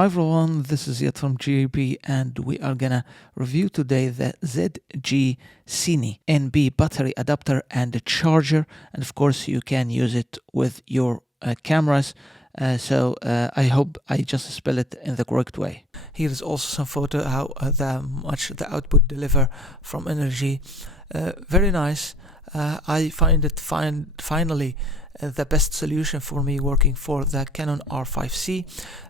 Hi everyone, this is Yet from GAB and we are gonna review today the ZGCINE NB battery adapter and the charger, and of course you can use it with your cameras. So I hope I just spell it in the correct way. Here is also some photo how much the output deliver from energy. Very nice. I find it finally the best solution for me working for the Canon R5C.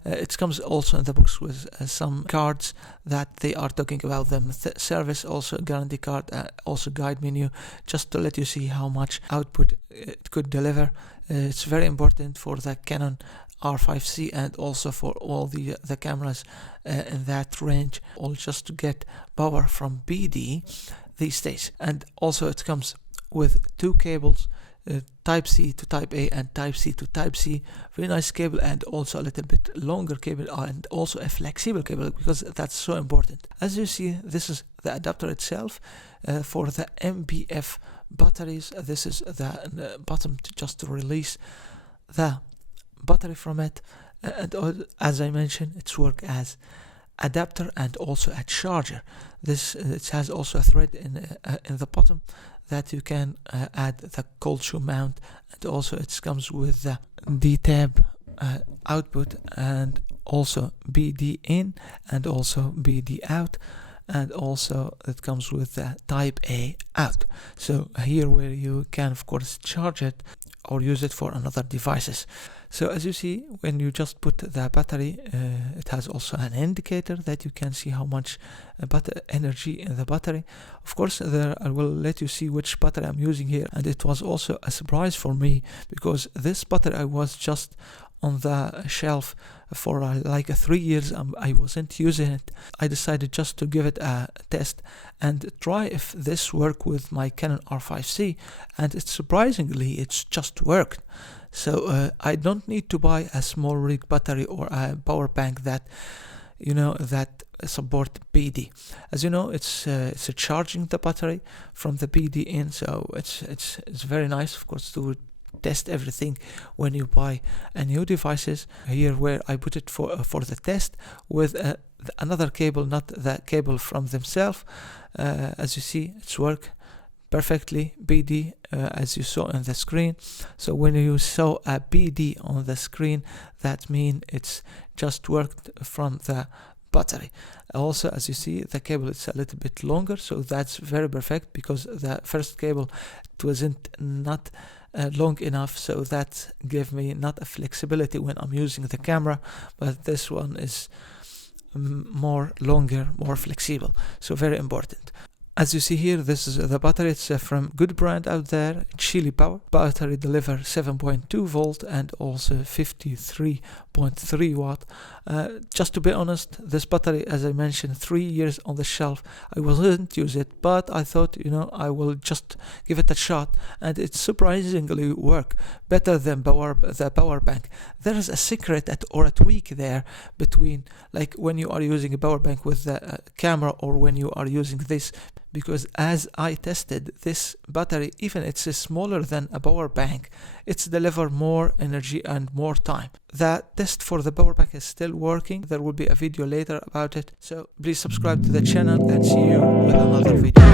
It comes also in the box with some cards that they are talking about the service, also guarantee card, also guide menu, just to let you see how much output it could deliver. It's very important for the Canon R5C and also for all the cameras in that range, all just to get power from BD these days. And also it comes with two cables, Type C to Type A and Type C to Type C. Very nice cable, and also a little bit longer cable and also a flexible cable, because that's so important. As you see, this is the adapter itself for the NP-F batteries. This is the bottom just to release the battery from it, and as I mentioned, it's work as adapter and also a charger. This it has also a thread in the bottom that you can add the cold shoe mount, and also it comes with the D-tab output, and also BD in and also BD out, and also it comes with the Type A out. So here where you can of course charge it or use it for another devices. So as you see, when you just put the battery, it has also an indicator that you can see how much energy in the battery. Of course, there I will let you see which battery I'm using here, and it was also a surprise for me because this battery I was just on the shelf for like 3 years. I wasn't using it. I decided just to give it a test and try if this worked with my Canon R5C, and surprisingly it's just worked. So I don't need to buy a small rig battery or a power bank that that support BD. As you know, it's charging the battery from the BD in, so it's very nice of course to test everything when you buy a new devices. Here where I put it for the test with another cable, not the cable from themselves. As you see, it's work perfectly BD as you saw on the screen. So when you saw a BD on the screen, that means it's just worked from the battery. Also, as you see, the cable is a little bit longer, so that's very perfect, because the first cable it wasn't not long enough, so that gave me not a flexibility when I'm using the camera, but this one is more longer, more flexible, so very important. As you see here, this is the battery. It's from good brand out there, Chili Power. Battery deliver 7.2 volt and also 53.3 watt. Just to be honest, this battery, as I mentioned, 3 years on the shelf. I wasn't use it, but I thought, I will just give it a shot, and it surprisingly work better than the power bank. There is a secret or a tweak there between, like when you are using a power bank with the camera or when you are using this, because as I tested this battery, even it's smaller than a power bank, it's deliver more energy and more time. The test for the power bank is still working. There will be a video later about it, so please subscribe to the channel and see you with another video.